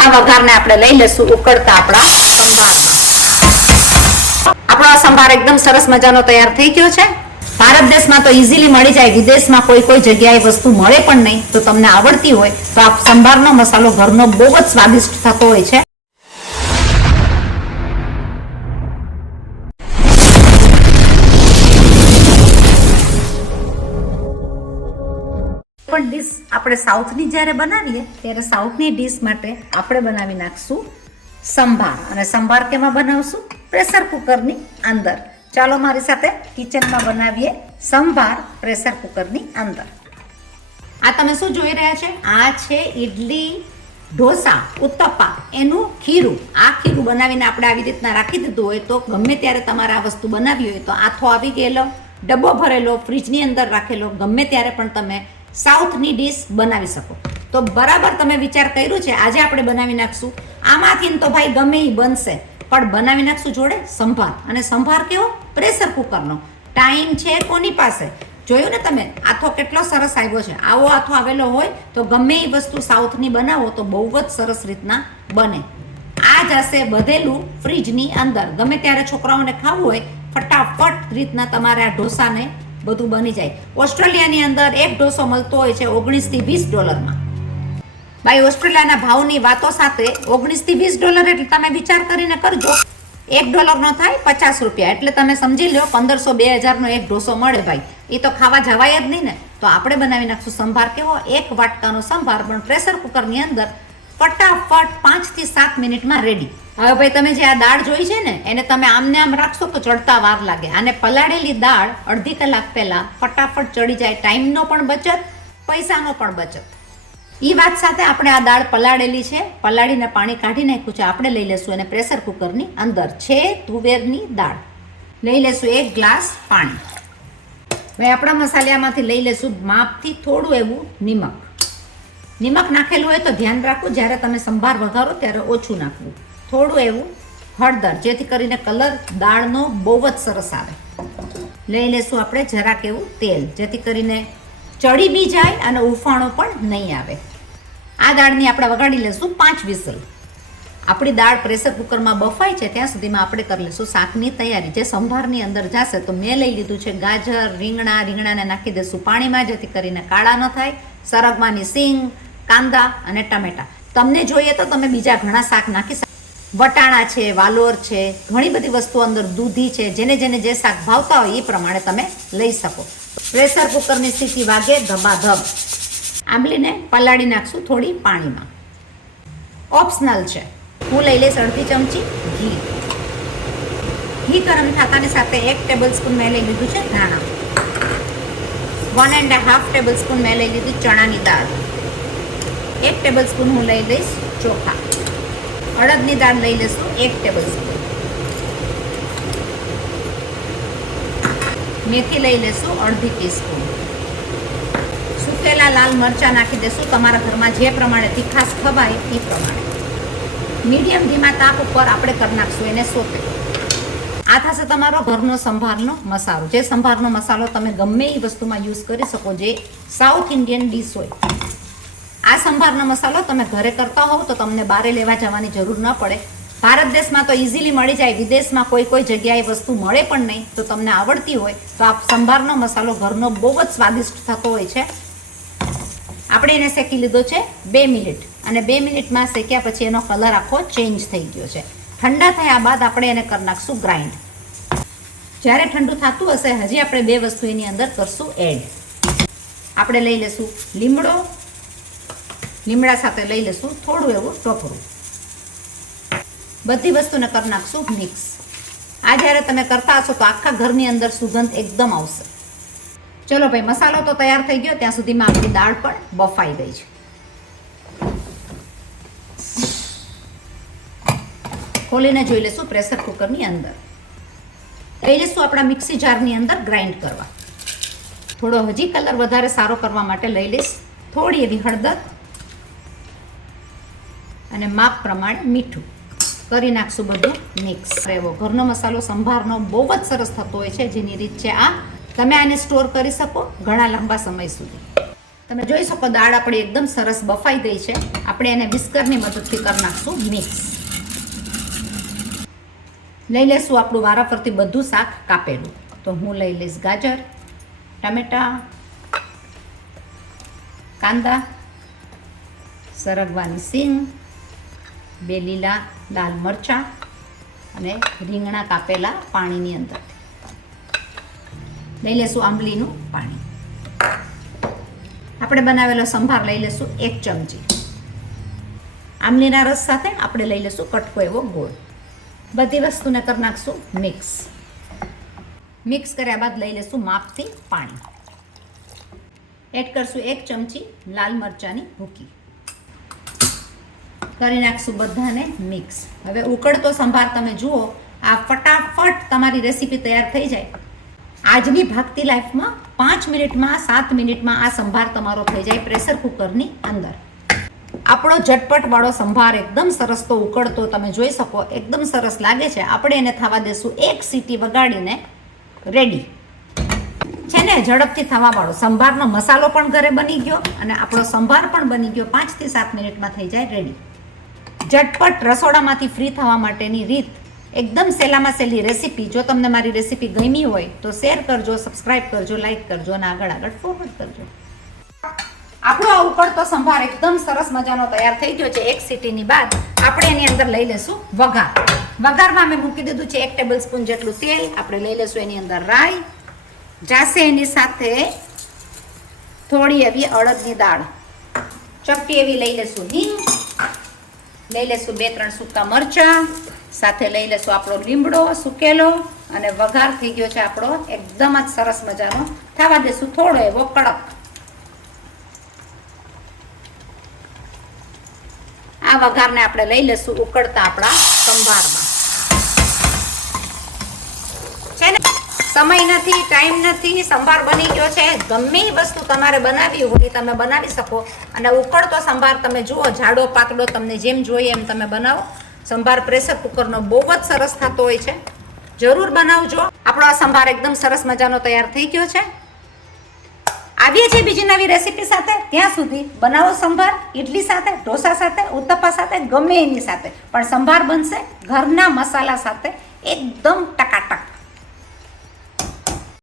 આ વઘારને આપણે લઈ લેશું ઉકળતા આપણા સંભારમાં। આપણો સંભાર એકદમ સરસ મજાનો તૈયાર થઈ ગયો છે। ભારત દેશમાં તો ઈઝીલી મળી જાય, વિદેશમાં કોઈ જગ્યાએ વસ્તુ મળે પણ નહીં, તો તમને આવડતી હોય તો આ સંભારનો મસાલો ઘરનો બહુ જ સ્વાદિષ્ટ થતો હોય છે। પણ ડીશ આપણે સાઉથની જ્યારે બનાવીએ ત્યારે સાઉથની ડીશ માટે આપણે બનાવી નાખશું સંભાર। અને સંભાર કેમાં બનાવશું? પ્રેશર કુકરની અંદર। ચાલો મારી સાથે કિચનમાં બનાવીએ સંભાર પ્રેશર કુકરની અંદર। આ તમે શું જોઈ રહ્યા છે? આ છે ઈડલી, ઢોસા, ઉત્તપા એનું ખીરું। આ ખીરું બનાવીને આપણે આવી રીતના રાખી દીધું હોય તો ગમે ત્યારે તમારે આ વસ્તુ બનાવી હોય તો આથો આવી ગયેલો, ડબ્બો ભરેલો, ફ્રીજની અંદર રાખેલો, ગમે ત્યારે પણ તમે સાઉથની ડીશ બનાવી શકો। તો બરાબર તમે વિચાર કર્યો છે, આજે આપણે બનાવી નાખશું આમાંથી તો ભાઈ ગમે એ બનશે, પણ બનાવી નાખશું જોડે સંભાર। અને સંભાર કેવો? પ્રેશર કુકરનો। ટાઈમ છે કોની પાસે? જોયું ને તમે, આથો કેટલો સરસ આવ્યો છે। આવો આથો આવેલો હોય તો ગમે એ વસ્તુ સાઉથની બનાવો તો બહુ જ સરસ રીતના બને। આ જશે બધેલું ફ્રીજની અંદર, ગમે ત્યારે છોકરાઓને ખાવું હોય ફટાફટ રીતના તમારે આ ઢોસાને બધું બની જાય। ઓસ્ટ્રેલિયાની અંદર એક ઢોસો મળતો હોય છે $19 થી $20 ભાઈ ઓસ્ટ્રેલિયાના ભાવની વાતો સાથે $19 થી $20 એટલે તમે વિચાર કરીને કરજો, $1 નો થાય ₹50, એટલે તમે સમજી લો 1500-2000 નો એક ઢોસો મળે ભાઈ। એ તો ખાવા જવાય જ નહીં ને। તો આપણે બનાવી નાખશું સંભાર કેવો? એક વાટકાનો સંભાર, પણ પ્રેશર કુકરની અંદર ફટાફટ 5 થી 7 મિનિટમાં રેડી। હવે ભાઈ તમે જે આ દાળ જોઈ છે ને એને તમે આમને આમ રાખશો તો ચડતા વાર લાગે। આને પલાળેલી દાળ અડધી કલાક પહેલા ફટાફટ ચડી જાય। ટાઈમનો પણ બચત, પૈસાનો પણ બચત। એ વાત સાથે આપણે આ દાળ પલાળેલી છે, પલાળીને પાણી કાઢી નાખ્યું છે, આપણે લઈ લેશું એને પ્રેશર કુકરની અંદર। છે તુવેરની દાળ, લઈ લેશું 1 ગ્લાસ પાણી। ભાઈ આપણા મસાલામાંથી લઈ લેશું માપથી થોડું એવું નિમક। નિમક નાખેલું હોય તો ધ્યાન રાખવું, જ્યારે તમે સંભાર વઘારો ત્યારે ઓછું નાખવું। થોડું એવું હળદર, જેથી કરીને કલર દાળનો બહુ જ સરસ આવે। લઈ લેશું આપણે જરાક એવું તેલ, જેથી કરીને ચડી બી જાય અને ઉફાણો પણ નહીં આવે। આ દાળની આપણે વગાડી લેશું 5 વિસલ। આપણી દાળ પ્રેશર કુકરમાં બફાય છે ત્યાં સુધીમાં આપણે કરી લઈશું શાકની તૈયારી, જે સંભારની અંદર જશે। તો મેં લઈ લીધું છે ગાજર, રીંગણાને નાખી દઈશું પાણીમાં, જેથી કરીને કાળા ન થાય। સરગવાની સિંગ, કાંદા અને ટમેટા, તમને જોઈએ તો તમે બીજા ઘણા શાક નાખી શકો। વટાણા છે, વાલોર છે, ઘણી બધી વસ્તુ અંદર, દૂધી છે, જેને જે શાક ભાવતા હોય એ પ્રમાણે તમે લઈ શકો। પ્રેશર કુકરની સીટી વાગે ધબાધબ। આંબલીને પલાળી નાખશું થોડી પાણીમાં, ઓપ્શનલ છે। હું લઈ લઈશ અડધી ચમચી ઘી। ઘી ગરમ થતાની સાથે 1 ટેબલસ્પૂન મેં લઈ લીધું છે ધાણા, 1.5 ટેબલસ્પૂન મેં લઈ લીધી ચણાની દાળ, 1 ટેબલસ્પૂન હું લઈ લઈશ ચોખા, અડદની દાળ લઈ લઈશું 1 ટેબલસ્પૂન, મેથી લઈ લઈશું અડધી ટીસ્પૂન, સુકેલા લાલ મરચાં નાખી દઈશું તમારા ઘરમાં જે પ્રમાણે તીખાશ ખવાય એ પ્રમાણે। મીડિયમ ધીમા તાપ ઉપર આપણે કરી નાખશું એને સોતે। આ થશે તમારો ઘરનો સંભારનો મસાલો, જે સંભારનો મસાલો તમે ગમે એ વસ્તુમાં યુઝ કરી શકો, જે સાઉથ ઇન્ડિયન ડીશ હોય। આ સંભારનો મસાલો તમે ઘરે કરતા હોવ તો તમને બહાર લેવા જવાની જરૂર ન પડે। ભારત દેશમાં તો ઇઝીલી મળી જાય, વિદેશમાં કોઈ જગ્યાએ વસ્તુ મળે પણ નહીં, તો તમને આવડતી હોય તો આ સંભારનો મસાલો ઘરનો બહુ જ સ્વાદિષ્ટ થતો હોય છે। આપણે એને શેકી લીધો છે 2 મિનિટ, અને 2 મિનિટમાં શેક્યા પછી એનો કલર આખો ચેન્જ થઈ ગયો છે। ઠંડા થયા બાદ આપણે એને કરી નાખશું ગ્રાઇન્ડ। જ્યારે ઠંડુ થતું હશે હજી આપણે 2 વસ્તુ એની અંદર કરશું એડ। આપણે લઈ લેશું લીમડો, લીમડા સાથે લઈ લેશું થોડું એવું ટોપરું, બધી વસ્તુને કરી નાખશું મિક્સ। આ જ્યારે તમે કરતા હશો તો આખા ઘરની અંદર સુગંધ એકદમ આવશે। ચલો ભાઈ, મસાલો તો તૈયાર થઈ ગયો, ત્યાં સુધીમાં આપણી દાળ પણ બફાઈ ગઈ છે। ખોલીને જોઈ લેશું પ્રેશર કુકરની અંદર, લઈ લેશું આપણા મિક્સી જારની અંદર ગ્રાઇન્ડ કરવા। થોડો હજી કલર વધારે સારો કરવા માટે લઈ લઈશ થોડી એવી હળદર અને માપ પ્રમાણે મીઠું, કરી નાખશું બધું મિક્સ। એવો ઘરનો મસાલો સંભારનો બહુ જ સરસ થતો હોય છે, જેની રીત છે આ। તમે આને સ્ટોર કરી શકો ઘણા લાંબા સમય સુધી। તમે જોઈ શકો દાળ આપણી એકદમ સરસ બફાઈ ગઈ છે। આપણે આપણે એને વિસ્કરની મદદથી કરી નાખશું મિક્સ. લઈ લેશું આપણું વારાફરતી બધું શાક કાપેલું. તો હું લઈ લઈશ ગાજર, ટામેટાં, કાંદા, સરગવાની સિંગ, 2 લીલા લાલ મરચાં અને રીંગણા કાપેલા પાણીની અંદર. લઈ લેશું આંબલીનું પાણી. આપણે બનાવેલો સંભાર લઈ લેશું 1 ચમચી. આંબલીના રસ સાથે આપણે લઈ લેશું કટકો એવો ગોળ. બધી વસ્તુને કરી નાખશું મિક્સ. મિક્સ કર્યા બાદ લઈ લેશું માપથી પાણી. એડ કરશું 1 ચમચી લાલ મરચાંની ભૂકી. કરી નાખશું બધાને મિક્સ. હવે ઉકળતો સંભાર તમે જુઓ, આ ફટાફટ તમારી રેસીપી તૈયાર થઈ જાય. આજની ભાગતી લાઈફમાં 5 મિનિટમાં 7 મિનિટમાં આ સંભાર તમારો થઈ જાય પ્રેશર કુકરની અંદર. આપણો ઝટપટવાળો સંભાર એકદમ સરસ તો ઉકળતો તમે જોઈ શકો, એકદમ સરસ લાગે છે. આપણે એને થવા દેશું 1 સીટી વગાડીને રેડી છે ને. ઝડપથી થવાવાળો સંભારનો મસાલો પણ ઘરે બની ગયો અને આપણો સંભાર પણ બની ગયો. 5 થી 7 મિનિટમાં થઈ જાય રેડી. ઝટપટ રસોડામાંથી ફ્રી થવા માટેની રીત, એકદમ સહેલામાં સહેલી રેસીપી. જો તમને મારી રેસીપી ગમી હોય તો શેર કરજો, સબસ્ક્રાઈબ કરજો, લાઈક કરજો અને આગળ ફોરવર્ડ કરજો. આપણો આ ઉકળતો સંભાર એકદમ સરસ મજાનો તૈયાર થઈ ગયો છે. 1 સીટીની બાદ આપણે એની અંદર લઈ લેશું વઘાર. વઘારમાં અમે મૂકી દીધું છે 1 ટેબલ સ્પૂન જેટલું તેલ. આપણે લઈ લેશું એની અંદર રાઈ, જાશે એની સાથે થોડી એવી અડદની દાળ, ચપટી એવી લઈ લેશું હિંગ, લઈ લેશું 2-3 સૂકા મરચાં, સાથે લઈ લેશું આપણો લીમડો સુકેલો અને વઘાર થઈ ગયો છે આપણો એકદમ જ સરસ મજાનો. થવા દેશું થોડો એવો કડક. આ વઘારને આપણે લઈ લેશું ઉકળતા આપણા સંભારમાં. છે ને, સમય નથી, ટાઈમ નથી, સંભાર બની ગયો છે. ગમે એ વસ્તુ તમારે બનાવી હોય તમે બનાવી શકો. અને ઉકળતો સંભાર તમે જુઓ, જાડો પાતળો તમને જેમ જોઈએ એમ તમે બનાવો. સંભાર પ્રેશર કુકરનો બહુ જ સરસ થતો હોય છે. જરૂર બનાવજો. આપણો આ સંભાર એકદમ સરસ મજાનો તૈયાર થઈ ગયો છે. આવીએ છીએ બીજી નવી રેસીપી સાથે. ત્યાં સુધી બનાવો સંભાર ઇડલી સાથે, ઢોસા સાથે, ઉત્તપા સાથે, ગમે એની સાથે. પણ સંભાર બનશે ઘરના મસાલા સાથે એકદમ ટકાટક.